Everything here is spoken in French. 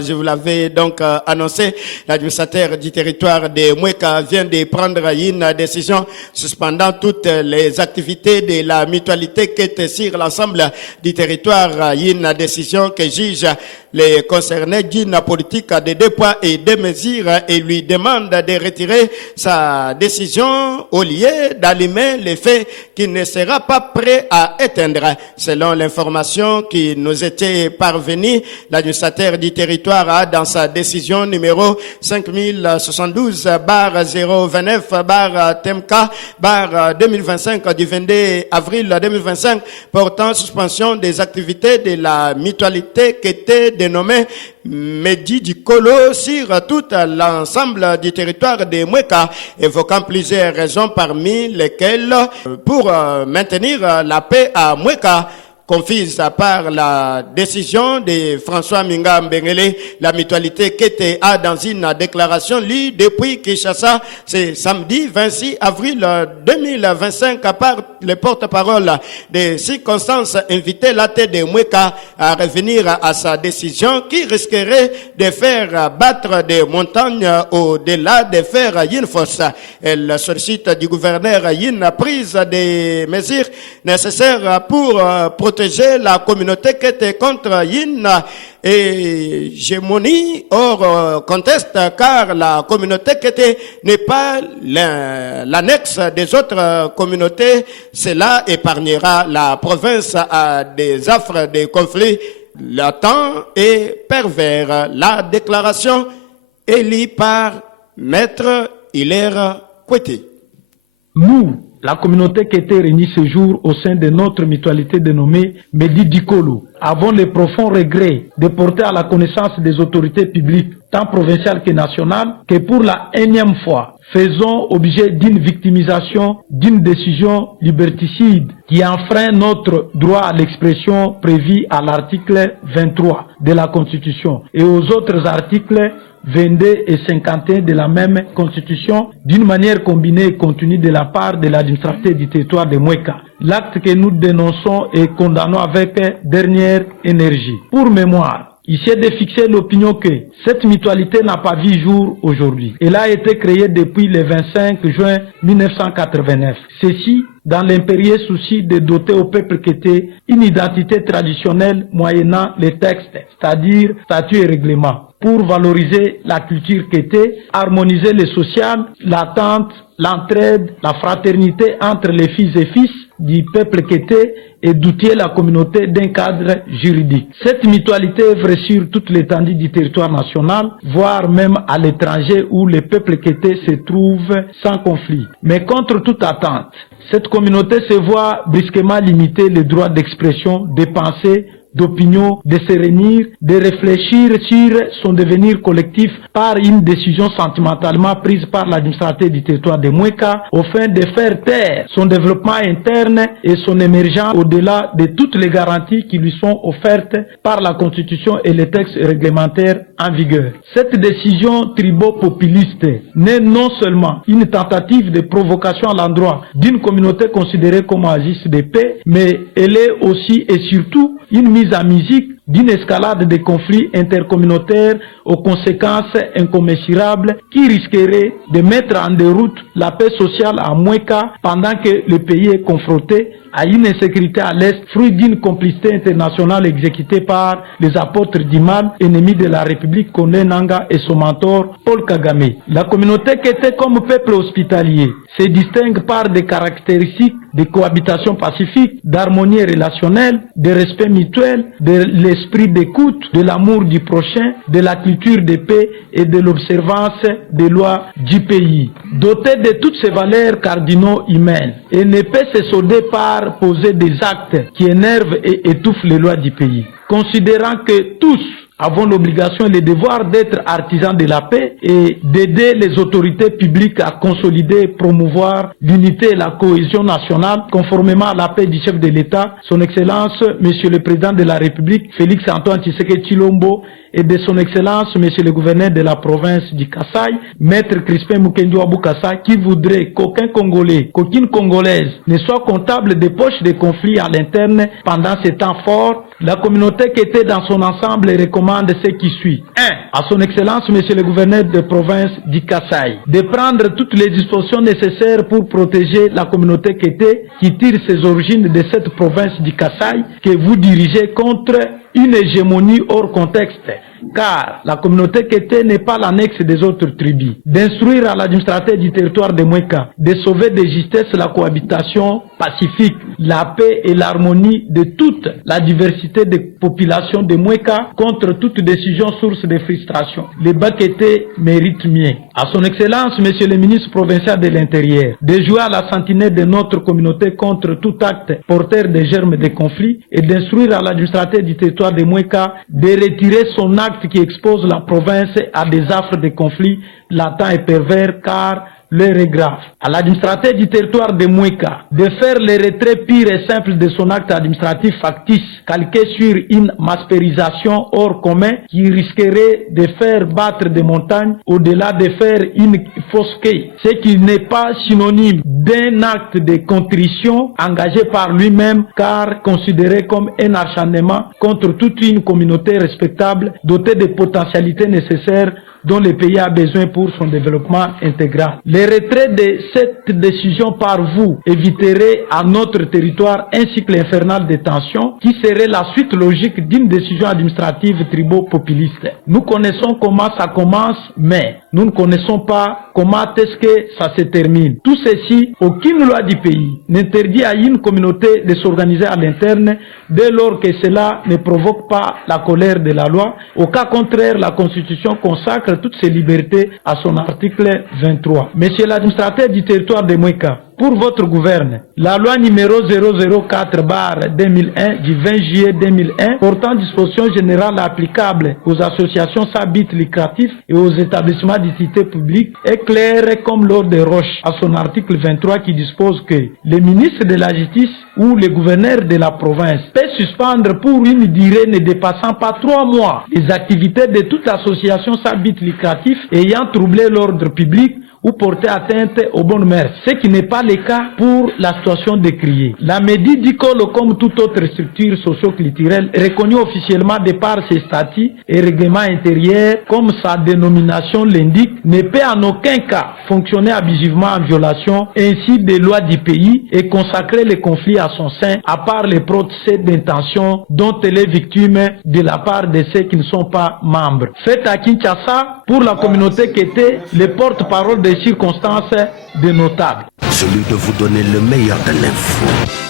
je vous l'avais donc annoncé, l'administrateur du territoire de Mweka vient de prendre une décision suspendant toutes les activités de la mutualité qui est sur l'ensemble du territoire. Une décision que juge les concernés d'une politique de 2 poids et 2 mesures et lui demande de retirer sa décision au lieu d'allumer les faits qu'il ne sera pas prêt à éteindre. Selon l'information qui nous était parvenue, l'administrateur du territoire a dans sa décision numéro 5072/029/TMK/2025 du 22 avril 2025 portant suspension des activités de la mutualité qui était dénommée Medi du Kolo sur tout l'ensemble du territoire de Mweka, évoquant plusieurs raisons parmi lesquelles pour maintenir la paix à Mweka, confise par la décision de François Minga Mbengele, la mutualité Kete a dans une déclaration lue depuis Kinshasa, c'est samedi 26 avril 2025, à part le porte-parole des circonstances, invité la tête de Mweka à revenir à sa décision qui risquerait de faire battre des montagnes au-delà de faire une fosse. Elle sollicite du gouverneur une prise des mesures nécessaires pour protéger la communauté qui était contre une hégémonie hors conteste, car la communauté qui était n'est pas l'annexe des autres communautés. Cela épargnera la province à des affres de conflits latents et pervers. La déclaration est lue par Maître Hilaire Koueti. Nous, la communauté qui était réunie ce jour au sein de notre mutualité dénommée Medi Dikolo, avons le profond regret de porter à la connaissance des autorités publiques, tant provinciales que nationales, que pour la énième fois, faisons objet d'une victimisation, d'une décision liberticide qui enfreint notre droit à l'expression prévu à l'article 23 de la Constitution et aux autres articles 22 et 51 de la même Constitution, d'une manière combinée et continue de la part de l'administrateur du territoire de Mweka. L'acte que nous dénonçons et condamnons avec dernière énergie. Pour mémoire, il s'est de fixer l'opinion que cette mutualité n'a pas vu jour aujourd'hui. Elle a été créée depuis le 25 juin 1989. Ceci dans l'impérieux souci de doter au peuple Kété une identité traditionnelle moyennant les textes, c'est-à-dire statuts et règlements, pour valoriser la culture Kété, harmoniser le social, l'attente, l'entraide, la fraternité entre les fils et fils du peuple Kété et d'outiller la communauté d'un cadre juridique. Cette mutualité œuvre sur toute l'étendue du territoire national, voire même à l'étranger où le peuple Kété se trouve sans conflit. Mais contre toute attente, cette communauté se voit brusquement limiter les droits d'expression, de pensée, d'opinion, de se réunir, de réfléchir sur son devenir collectif par une décision sentimentalement prise par l'administrateur du territoire de Mweka au fin de faire taire son développement interne et son émergence au-delà de toutes les garanties qui lui sont offertes par la Constitution et les textes réglementaires en vigueur. Cette décision tribo-populiste n'est non seulement une tentative de provocation à l'endroit d'une communauté considérée comme oasis de paix, mais elle est aussi et surtout une mise à musique d'une escalade de conflits intercommunautaires aux conséquences incommensurables qui risqueraient de mettre en déroute la paix sociale à Mweka pendant que le pays est confronté à une insécurité à l'Est, fruit d'une complicité internationale exécutée par les apôtres du mal, ennemis de la République Kondé Nanga et son mentor Paul Kagame. La communauté qui était comme peuple hospitalier se distingue par des caractéristiques de cohabitation pacifique, d'harmonie relationnelle, de respect mutuel, de l'esprit d'écoute, de l'amour du prochain, de la culture de paix et de l'observance des lois du pays. Dotée de toutes ces valeurs cardinaux humaines, et ne peut se solder par poser des actes qui énervent et étouffent les lois du pays. Considérant que tous avons l'obligation et le devoir d'être artisans de la paix et d'aider les autorités publiques à consolider et promouvoir l'unité et la cohésion nationale conformément à la paix du chef de l'État, son Excellence, Monsieur le Président de la République, Félix Antoine Tshisekedi Tshilombo, et de son Excellence, Monsieur le gouverneur de la province du Kasaï, Maître Crispin Mukendi Wabukasa, qui voudrait qu'aucun Congolais, qu'aucune Congolaise ne soit comptable des poches de conflits à l'interne pendant ces temps forts, la communauté qui était dans son ensemble recommande ce qui suit. 1. À son Excellence, Monsieur le gouverneur de province du Kasaï, de prendre toutes les dispositions nécessaires pour protéger la communauté qui tire ses origines de cette province du Kasaï que vous dirigez contre une hégémonie hors contexte, car la communauté Kété n'est pas l'annexe des autres tribus. D'instruire à l'administrateur du territoire de Mouéka de sauver de justesse la cohabitation pacifique, la paix et l'harmonie de toute la diversité des populations de Mouéka contre toute décision source de frustration. Les Bakété méritent mieux. À son Excellence, Monsieur le ministre provincial de l'Intérieur, de jouer à la sentinelle de notre communauté contre tout acte porteur de germes de conflit et d'instruire à l'administrateur du territoire de Mouéka de retirer son acte qui expose la province à des affres de conflits latents et pervers, car l'heure est grave. À l'administrateur du territoire de Mouéka de faire le retrait pur et simple de son acte administratif factice calqué sur une maspérisation hors commun qui risquerait de faire battre des montagnes au-delà de faire une fausse quai, ce qui n'est pas synonyme d'un acte de contrition engagé par lui-même, car considéré comme un acharnement contre toute une communauté respectable dotée des potentialités nécessaires dont le pays a besoin pour son développement intégral. Le retrait de cette décision par vous éviterait à notre territoire un cycle infernal de tensions qui serait la suite logique d'une décision administrative tribo-populiste. Nous connaissons comment ça commence, mais nous ne connaissons pas comment est-ce que ça se termine. Tout ceci, aucune loi du pays n'interdit à une communauté de s'organiser à l'interne dès lors que cela ne provoque pas la colère de la loi. Au cas contraire, la Constitution consacre toutes ces libertés à son article 23. Monsieur l'administrateur du territoire de Mouéka, pour votre gouverne, la loi numéro 004/2001 du 20 juillet 2001 portant dispositions générales applicables aux associations sans but lucratif et aux établissements d'utilité publique est claire comme l'or des roches à son article 23 qui dispose que le ministre de la Justice ou le gouverneur de la province peut suspendre pour une durée ne dépassant pas 3 mois les activités de toute association sans but lucratif ayant troublé l'ordre public ou porter atteinte aux bonnes mœurs, ce qui n'est pas le cas pour la situation décriée. La Médie d'Ikolo, comme toute autre structure socio-culturelle, reconnue officiellement de par ses statuts et règlements intérieurs, comme sa dénomination l'indique, ne peut en aucun cas fonctionner abusivement en violation ainsi des lois du pays et consacrer les conflits à son sein, à part les procès d'intention dont elle est victime de la part de ceux qui ne sont pas membres. Faites à Kinshasa, pour la communauté qui était le porte-parole des circonstances de notables. Celui de vous donner le meilleur de l'info.